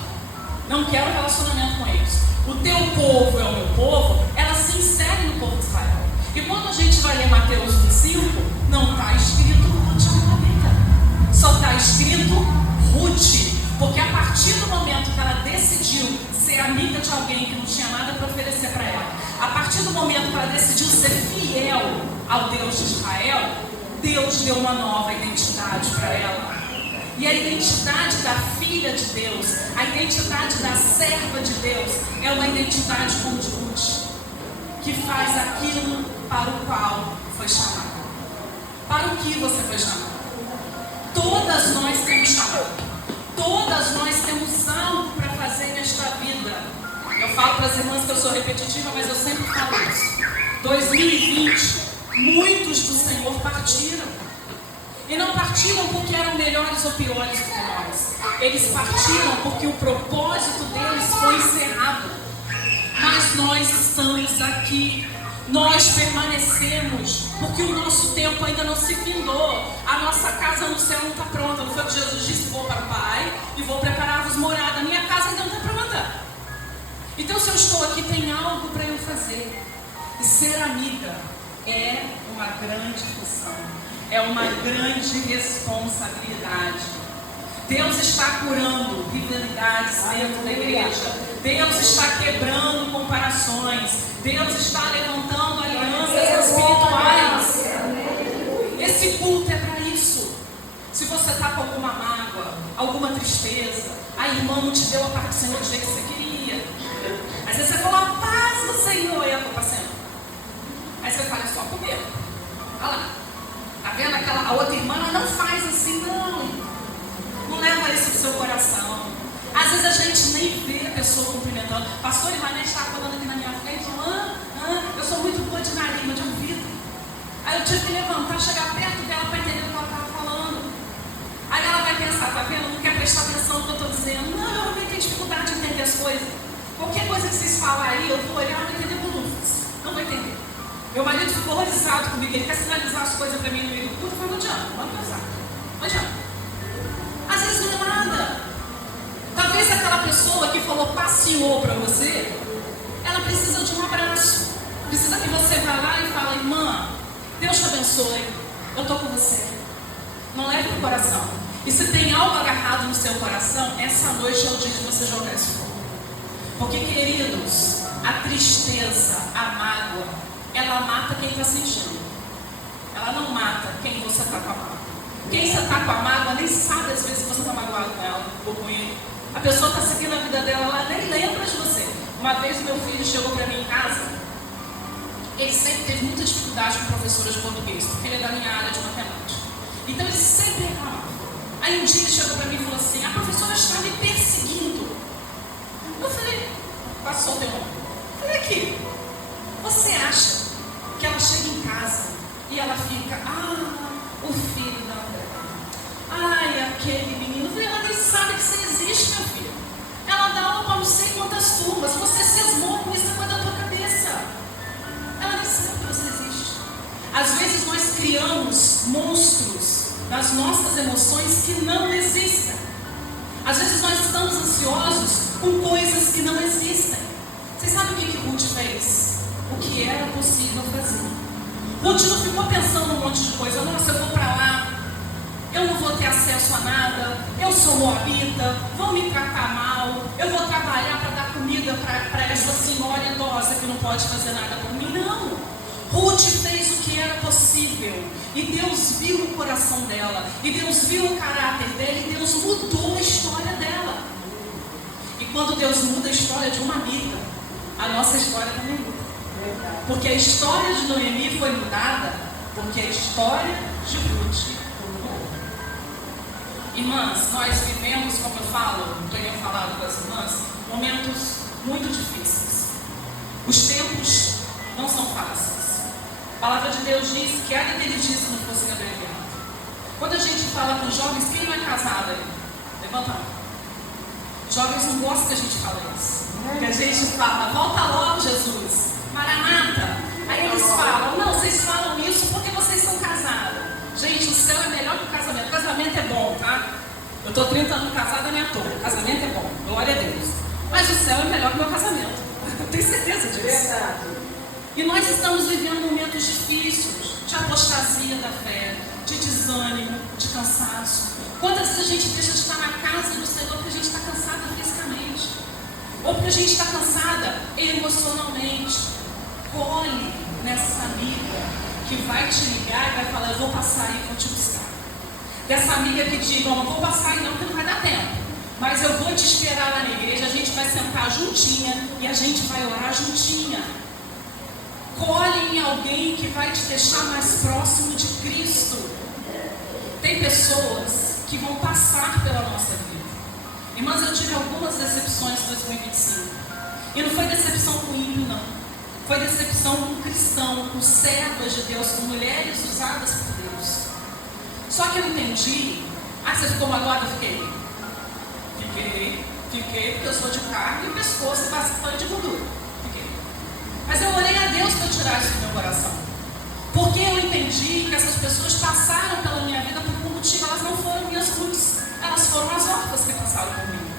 Não quero relacionamento com eles. O teu povo é o meu povo. Ela se insere no povo de Israel. E quando a gente vai ler Mateus 25, não está escrito Ruth a Moabita. Só está escrito Ruth. Porque a partir do momento que ela decidiu ser amiga de alguém que não tinha nada para oferecer para ela, a partir do momento que ela decidiu ser fiel ao Deus de Israel, Deus deu uma nova identidade para ela. E a identidade da filha de Deus, a identidade da serva de Deus, é uma identidade como de Ruth, que faz aquilo para o qual foi chamada. Para o que você foi chamada? Todas nós temos chamado. Todas nós temos algo para fazer nesta vida. Eu falo para as irmãs que eu sou repetitiva, mas eu sempre falo isso. 2020, muitos do Senhor partiram. E não partiram porque eram melhores ou piores do que nós. Eles partiram porque o propósito deles foi encerrado. Mas nós estamos aqui. Nós permanecemos porque o nosso tempo ainda não se findou. A nossa casa no céu não está pronta. Não foi o que Jesus disse: vou para o Pai e vou preparar-vos morada. A minha casa ainda não está pronta. Então, se eu estou aqui, tem algo para eu fazer. E ser amiga é uma grande função, é uma grande responsabilidade. Deus está curando rivalidades dentro da igreja. Deus está quebrando comparações. Deus está levantando alianças espirituais. Esse culto é para isso. Se você está com alguma mágoa, alguma tristeza, a irmã não te deu a parte do Senhor do jeito que você queria. Às vezes você fala, a paz do Senhor, e ela está passando. Aí você fala, é só comigo. Olha lá. Está vendo a outra irmã? Ela não faz assim, não. Não leva isso pro seu coração. Às vezes a gente nem vê a pessoa cumprimentando. Pastor Ivanete está falando aqui na minha frente. Eu sou muito boa de narima, de ouvido. Aí eu tive que levantar, chegar perto dela para entender o que ela estava falando. Aí ela vai pensar, tá vendo? Não quer prestar atenção no que eu estou dizendo. Não, eu também tenho dificuldade de entender as coisas. Qualquer coisa que vocês falarem aí, eu vou olhar e vou entender por luvas. Não vou entender. Meu marido ficou horrorizado comigo, ele quer sinalizar as coisas para mim no meio do culto. Eu falo, não adianta, vamos pensar. Não adianta. Às vezes não é nada. Talvez aquela pessoa que falou passeou para você, ela precisa de um abraço. Precisa que você vá lá e fale, irmã, Deus te abençoe, eu estou com você. Não leve no coração. E se tem algo agarrado no seu coração, essa noite é o dia de você jogar isso fora. Porque, queridos, a tristeza, a mágoa, ela mata quem está sentindo. Ela não mata quem você está com a mágoa. Quem você está com a mágoa nem sabe às vezes que você está magoado com ela ou com ele. A pessoa está seguindo a vida dela, ela nem lembra de você. Uma vez meu filho chegou para mim em casa, ele sempre teve muita dificuldade com professora de português, porque ele é da minha área de matemática. Então ele sempre reclamava. Aí um dia ele chegou para mim e falou assim, a professora está me perseguindo. Eu falei, passou o teu nome. Eu falei, aqui, você acha que ela chega em casa e ela fica, o filho da André, aquele menino. Eu falei, ela nem sabe que você existe, meu filho. Ela dá aula para não sei quantas turmas, você cismou com isso depois da tua cabeça. Ela nem sabe que você existe. Às vezes nós criamos monstros nas nossas emoções que não existem. Às vezes nós estamos ansiosos com coisas que não existem. Vocês sabem o que Ruth fez? O que era possível fazer. Ruth não ficou pensando um monte de coisa. Nossa, eu vou para lá, eu não vou ter acesso a nada, eu sou moabita, vão me tratar mal, eu vou trabalhar para dar comida para essa senhora idosa que não pode fazer nada por mim. Não. Ruth fez o que era possível. E Deus viu o coração dela. E Deus viu o caráter dela. E Deus mudou a história dela. E quando Deus muda a história de uma amiga, a nossa história também muda. Porque a história de Noemi foi mudada, porque a história de Ruth mudou. Irmãs, nós vivemos, como eu falo, tenho falado com as irmãs, momentos muito difíceis. Os tempos não são fáceis. A palavra de Deus diz que era inteligência não fosse abreviado. Quando a gente fala com jovens, quem não é casado aí? Levanta a mão. Jovens não gostam que a gente fale isso. Que a gente fala, volta logo, Jesus. Maranata. Aí eles falam, não, vocês falam isso porque vocês são casados. Gente, o céu é melhor que o casamento. O casamento é bom, tá? Eu estou 30 anos casada, nem à toa. O casamento é bom, glória a Deus. Mas o céu é melhor que o meu casamento. Eu tenho certeza disso. Verdade. E nós estamos vivendo momentos difíceis, de apostasia da fé, de desânimo, de cansaço. Quantas vezes a gente deixa de estar na casa do Senhor porque a gente está cansada fisicamente? Ou porque a gente está cansada emocionalmente? Colhe nessa amiga que vai te ligar e vai falar, eu vou passar aí, vou te buscar. Dessa amiga que diga, não vou passar aí não, porque não vai dar tempo. Mas eu vou te esperar lá na igreja, a gente vai sentar juntinha e a gente vai orar juntinha. Colhe em alguém que vai te deixar mais próximo de Cristo. Tem pessoas que vão passar pela nossa vida. Irmãs, eu tive algumas decepções em 2025. E não foi decepção com ímpio, não. Foi decepção com cristão, com servas de Deus, com mulheres usadas por Deus. Só que eu entendi. Você ficou magoada? Fiquei, porque eu sou de carne e pescoço e bastante de gordura. Mas eu orei a Deus para tirar isso do meu coração. Porque eu entendi que essas pessoas passaram pela minha vida por um motivo. Elas não foram minhas Ruths. Elas foram as órfãs que passaram por mim.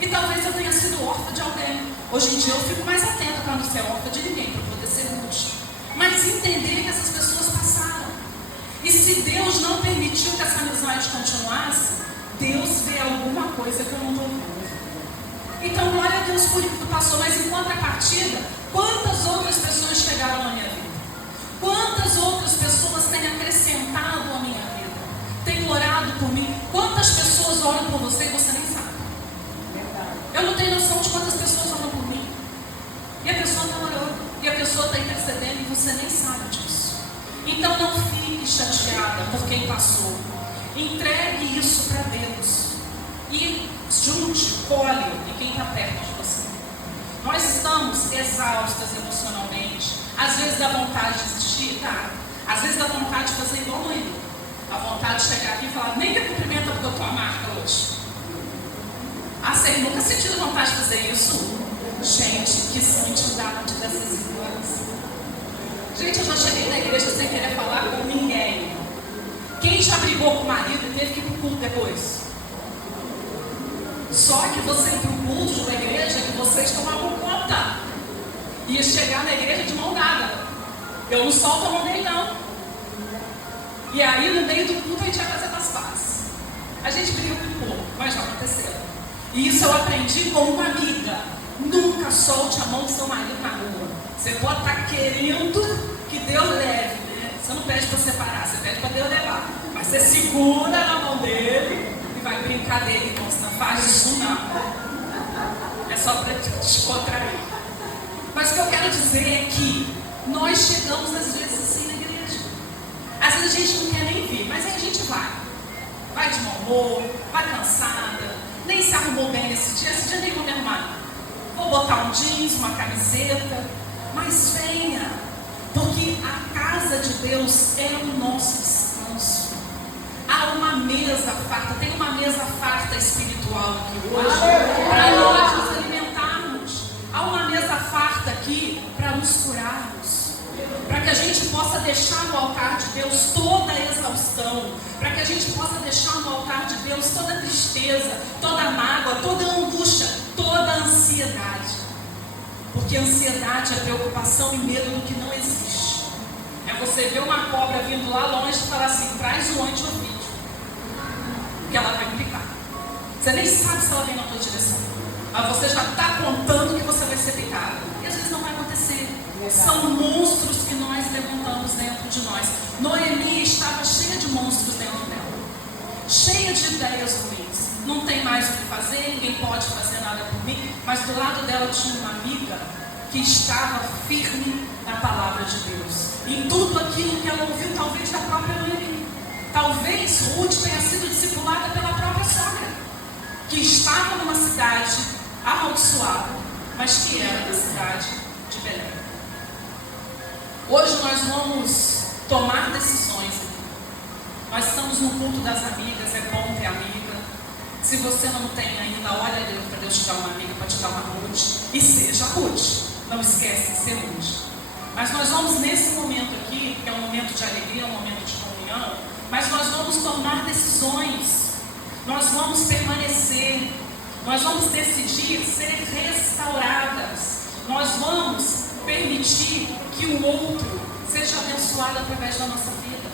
E talvez eu tenha sido órfã de alguém. Hoje em dia eu fico mais atenta para não ser órfã de ninguém, para poder ser Ruth. Mas entender que essas pessoas passaram. E se Deus não permitiu que essa amizade continuasse, Deus vê alguma coisa que eu não estou vendo. Então, glória a Deus por isso que passou. Mas em contrapartida, quantas outras pessoas chegaram na minha vida? Quantas outras pessoas têm acrescentado a minha vida? Têm orado por mim? Quantas pessoas oram por você e você nem sabe? Eu não tenho noção de quantas pessoas oram por mim. E a pessoa está orando. E a pessoa está intercedendo e você nem sabe disso. Então não fique chateada por quem passou. Entregue isso para Deus. E junte, colhe em quem está perto de você. Nós estamos exaustas emocionalmente. Às vezes dá vontade de desistir, tá? Às vezes dá vontade de fazer igual a ele. A vontade de chegar aqui e falar, nem me cumprimenta porque eu estou a marca hoje. Você nunca sentiu vontade de fazer isso? Gente, que santidade dessas irmãs. Gente, eu já cheguei na igreja sem querer falar com ninguém. Quem já brigou com o marido e teve que ir para o culto depois? Só que você ir para o culto de uma igreja que vocês tomavam conta. Ia chegar na igreja de mão dada. Eu não solto a mão dele, não. E aí, no meio do culto, a gente vai fazer das pazes. A gente briga um pouco, mas já aconteceu. E isso eu aprendi com uma amiga. Nunca solte a mão do seu marido na rua. Você pode estar querendo que Deus leve, né? Você não pede para separar, você pede para Deus levar. Mas você segura na mão dele e vai brincar dele. Então, você não faz isso, não. É só para te descontrair. Mas o que eu quero dizer é que nós chegamos às vezes assim na igreja. Às vezes a gente não quer nem vir, mas aí a gente vai. Vai de mau humor, vai cansada, nem se arrumou bem esse dia nem vou me arrumar. Vou botar um jeans, uma camiseta, mas venha, porque a casa de Deus é o nosso descanso. Há uma mesa farta, tem uma mesa farta espiritual aqui hoje, para nós nos alimentarmos. Há uma mesa farta aqui para nos curarmos, para que a gente possa deixar no altar de Deus toda a exaustão, para que a gente possa deixar no altar de Deus toda a tristeza, toda a mágoa, toda a angústia, toda a ansiedade. Porque ansiedade é preocupação e medo do que não existe. É você ver uma cobra vindo lá longe e falar assim, traz o anti-ovídio, que ela vai picar. Você nem sabe se ela vem na tua direção, mas você já está contando que você vai ser picado. E às vezes não vai acontecer. São monstros que nós levantamos dentro de nós. Noemi estava cheia de monstros dentro dela, cheia de ideias ruins. Não tem mais o que fazer, ninguém pode fazer nada por mim. Mas do lado dela tinha uma amiga que estava firme na palavra de Deus, em tudo aquilo que ela ouviu, talvez da própria Noemi. Talvez Ruth tenha sido discipulada pela própria sogra, que estava numa cidade amaldiçoada, mas que era da cidade de Belém. Hoje nós vamos tomar decisões. Nós estamos no culto das amigas, é bom ter amiga. Se você não tem ainda, olha a Deus para Deus te dar uma amiga, para te dar uma Ruth. E seja Ruth, não esquece de ser Ruth. Mas nós vamos nesse momento aqui, que é um momento de alegria, um momento de comunhão, mas nós vamos tomar decisões. Nós vamos permanecer. Nós vamos decidir ser restauradas. Nós vamos permitir que o outro seja abençoado através da nossa vida.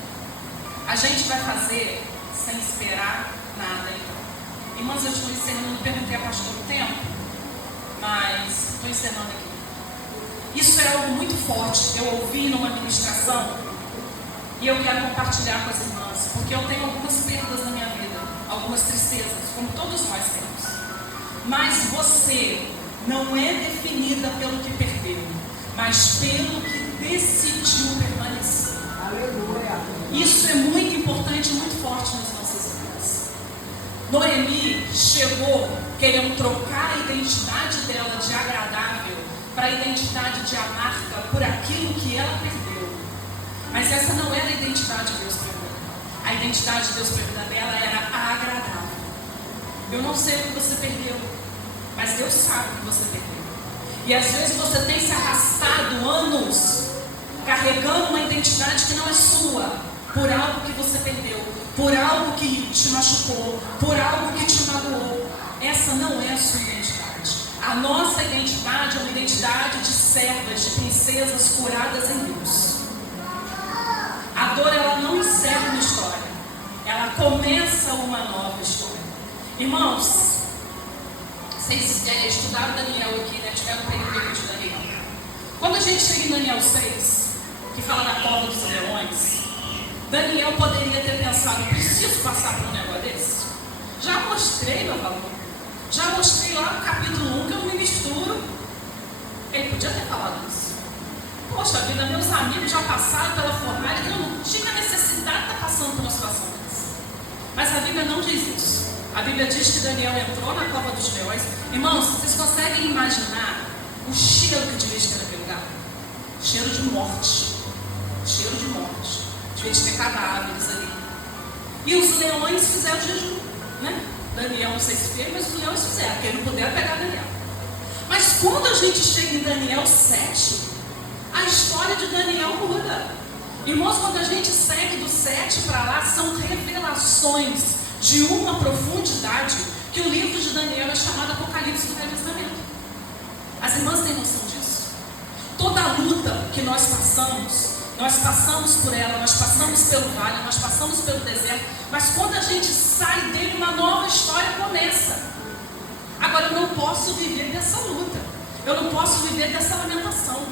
A gente vai fazer sem esperar nada. Então, irmãos, eu estou encerrando, não perguntei a pastor o tempo, mas estou encerrando aqui. Isso é algo muito forte. Eu ouvi numa ministração e eu quero compartilhar com as irmãs, porque eu tenho algumas perdas na minha vida, algumas tristezas, como todos nós temos. Mas você não é definida pelo que perdeu, mas pelo que decidiu permanecer. Aleluia. Isso é muito importante e muito forte nas nossas vidas. Noemi chegou querendo trocar a identidade dela de agradável para a identidade de amarga por aquilo que ela perdeu. Mas essa não era a identidade de Deus para ela. A identidade de Deus para a vida dela era agradável. Eu não sei o que você perdeu, mas Deus sabe o que você perdeu. E às vezes você tem se arrastado anos carregando uma identidade que não é sua, por algo que você perdeu, por algo que te machucou, por algo que te magoou. Essa não é a sua identidade. A nossa identidade é uma identidade de servas, de princesas curadas em Deus. A dor, ela não encerra uma história, ela começa uma nova história. Irmãos, vocês estudaram Daniel aqui, né? Tiveram um período de Daniel. Quando a gente chega em Daniel 6, que fala da cova dos leões, Daniel poderia ter pensado, preciso passar por um negócio desse? Já mostrei meu valor. Já mostrei lá no capítulo 1 que eu não me misturo. Ele podia ter falado isso. Poxa vida, meus amigos já passaram pela fornalha e eu não tinha necessidade de estar passando por uma situação dessa. Mas a Bíblia não diz isso. A Bíblia diz que Daniel entrou na cova dos leões. Irmãos, vocês conseguem imaginar o cheiro que devia ter naquele lugar? Cheiro de morte. Cheiro de morte. Devia ter cadáveres ali. E os leões fizeram jejum, né? Daniel não sei se fez, mas os leões fizeram, porque eles não puderam pegar Daniel. Mas quando a gente chega em Daniel 7, a história de Daniel muda. Irmãos, quando a gente segue do 7 para lá, são revelações de uma profundidade que o livro de Daniel é chamado Apocalipse do Velho Testamento. As irmãs têm noção disso? Toda a luta que nós passamos por ela, nós passamos pelo vale, nós passamos pelo deserto, mas quando a gente sai dele, uma nova história começa. Agora, eu não posso viver dessa luta, eu não posso viver dessa lamentação,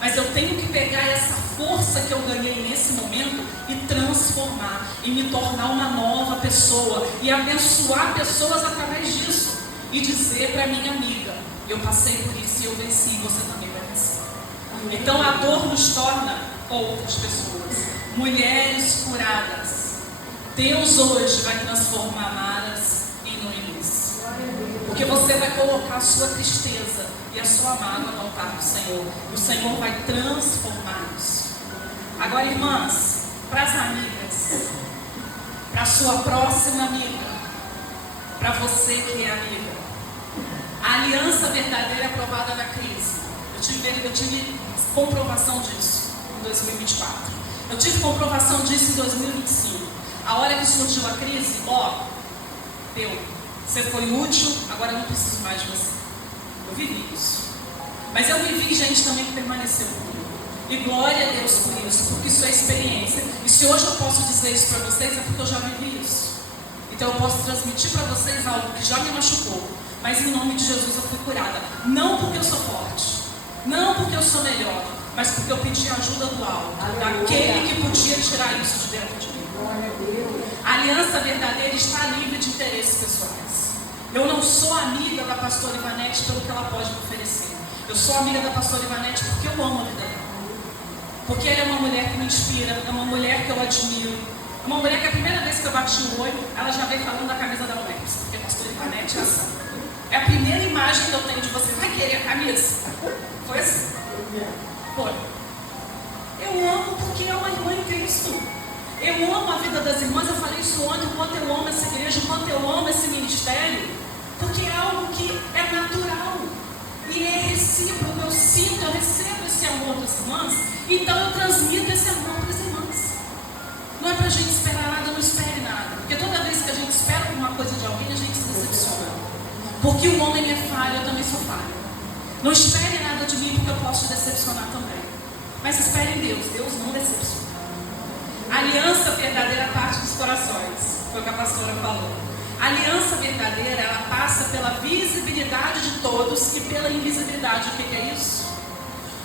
mas eu tenho que pegar essa força que eu ganhei nesse momento e transformar, e me tornar uma nova pessoa, e abençoar pessoas através disso, e dizer para minha amiga: eu passei por isso e eu venci, você também vai vencer. Então a dor nos torna outras pessoas, mulheres curadas. Deus hoje vai transformar Maras em Noemis, porque você vai colocar a sua tristeza e a sua mágoa no altar do Senhor. O Senhor vai transformar isso. Agora, irmãs, para as amigas, para a sua próxima amiga, para você que é amiga, a aliança verdadeira é aprovada na crise. Eu tive comprovação disso em 2024. Eu tive comprovação disso em 2025. A hora que surgiu a crise, deu. Você foi útil, agora eu não preciso mais de você. Eu vivi isso. Mas eu vivi gente também que permaneceu comigo. E glória a Deus por isso, porque isso é experiência. E se hoje eu posso dizer isso para vocês, é porque eu já vivi isso. Então eu posso transmitir para vocês algo que já me machucou, mas em nome de Jesus eu fui curada. Não porque eu sou forte, não porque eu sou melhor, mas porque eu pedi a ajuda do alto, daquele que podia tirar isso de dentro de mim. A aliança verdadeira está livre de interesses pessoais. Eu não sou amiga da pastora Ivanete pelo que ela pode me oferecer. Eu sou amiga da pastora Ivanete porque eu amo a vida dela. Porque ela é uma mulher que me inspira, é uma mulher que eu admiro. É uma mulher que a primeira vez que eu bati o olho, ela já veio falando da camisa da UERJ, porque a pastora Ivanete é assim. É a primeira imagem que eu tenho de você. Vai querer a camisa? Foi assim? Foi. Eu amo porque é uma irmã em Cristo. Eu amo a vida das irmãs. Eu falei isso ontem, o quanto eu amo essa igreja, o quanto eu amo esse ministério, porque é algo que é natural e é recíproco. Eu sinto, eu recebo esse amor das irmãs, então eu transmito esse amor para as irmãs. Não é para a gente esperar nada, não espere nada, porque toda vez que a gente espera alguma coisa de alguém, a gente se decepciona. Porque o homem é falho, eu também sou falho. Não espere nada de mim, porque eu posso te decepcionar também. Mas espere em Deus, Deus não decepciona. A aliança verdadeira parte dos corações, foi o que a pastora falou. A aliança verdadeira, ela passa pela visibilidade de todos e pela invisibilidade. O que é isso?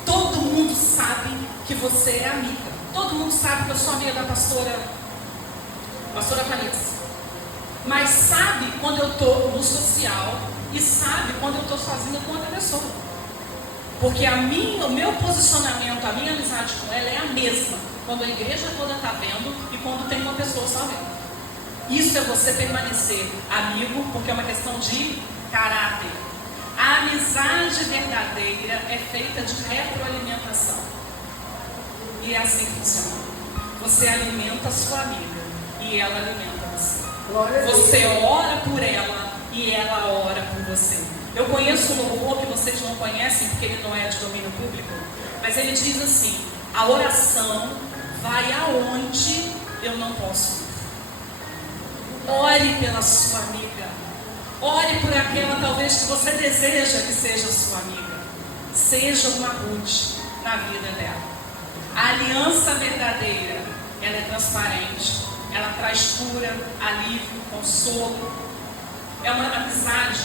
Todo mundo sabe que você é amiga. Todo mundo sabe que eu sou amiga da pastora Vanessa. Mas sabe quando eu estou no social e sabe quando eu estou sozinha com outra pessoa. Porque o meu posicionamento, a minha amizade com ela é a mesma quando a igreja toda está vendo e quando tem uma pessoa só vendo. Isso é você permanecer amigo, porque é uma questão de caráter. A amizade verdadeira é feita de retroalimentação. E é assim que funciona. Você alimenta a sua amiga e ela alimenta você. Você ora por ela e ela ora por você. Eu conheço um louvor que vocês não conhecem, porque ele não é de domínio público, mas ele diz assim: a oração vai aonde eu não posso ir. Ore pela sua amiga. Ore por aquela talvez que você deseja que seja sua amiga. Seja uma Ruth na vida dela. A aliança verdadeira, ela é transparente. Ela traz cura, alívio, consolo. É uma amizade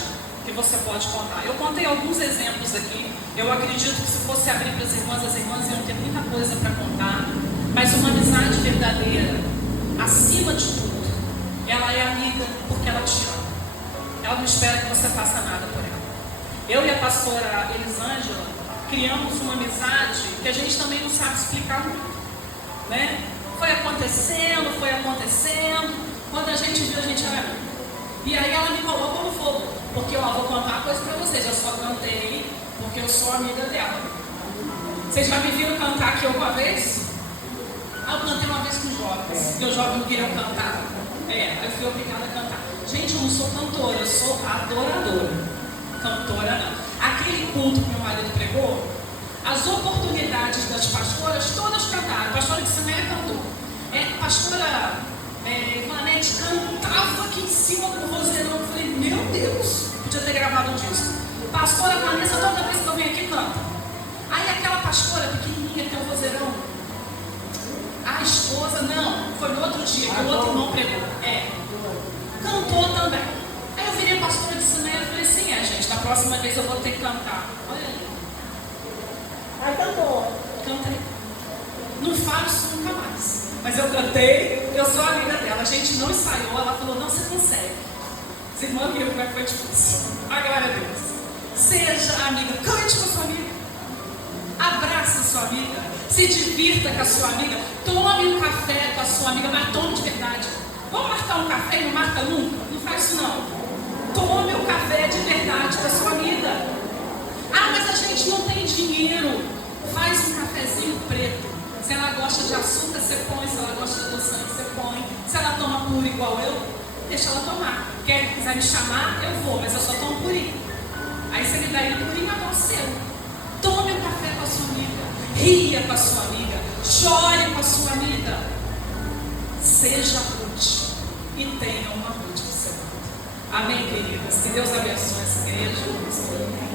que você pode contar. Eu contei alguns exemplos aqui. Eu acredito que se fosse abrir para as irmãs iam ter muita coisa para contar. Mas uma amizade verdadeira, acima de tudo, ela é amiga porque ela te ama. Ela não espera que você faça nada por ela. Eu e a pastora Elisângela criamos uma amizade que a gente também não sabe explicar muito, né? Foi acontecendo. Quando a gente viu, a gente era amiga. E aí ela me colocou no fogo, porque eu vou contar uma coisa para vocês. Eu só cantei porque eu sou amiga dela. Vocês já me viram cantar aqui alguma vez? Eu cantei uma vez com os jovens, porque os jovens não queriam cantar. Aí eu fui obrigada a cantar. Gente, eu não sou cantora, eu sou adoradora. Cantora não. Aquele culto que meu marido pregou, As oportunidades das pastoras, todas cantaram. A pastora de Semeia cantou. A pastora Vanete cantava aqui em cima do vozeirão. Eu falei, meu Deus, podia ter gravado um disco. Pastora Vanessa, toda vez que eu venho aqui, canta. Aí aquela pastora pequenininha que tem o vozeirão, a esposa, não, foi no outro dia que o outro irmão pregou. Cantou também. Aí eu virei a pastora de Semeia e falei assim, gente, da próxima vez eu vou ter que cantar. Olha aí. Aí cantou. Cantei. Não faço nunca mais. Mas eu cantei, eu sou amiga dela. A gente não ensaiou, ela falou, não, você consegue. As irmãs viram como é que foi difícil. A glória a Deus. Seja amiga, cante com a sua amiga. Abraça a sua amiga. Se divirta com a sua amiga. Tome um café com a sua amiga, mas tome de verdade. Vamos marcar um café e não marca nunca? Não faz isso não. Tome o café de verdade com a sua amiga. Ah, mas a gente não tem dinheiro. Faz um cafezinho preto. Se ela gosta de açúcar, você põe. Se ela gosta de adoçante, você põe. Se ela toma puro igual eu, deixa ela tomar. Quiser me chamar, eu vou, mas eu só tomo purinho. Aí você me dá ele purinho, agora é seu. Tome um café com a sua amiga. Ria com a sua amiga. Chore com a sua amiga. Seja Ruth e tenha uma Ruth do seu lado. Amém, queridas? Que Deus abençoe essa igreja.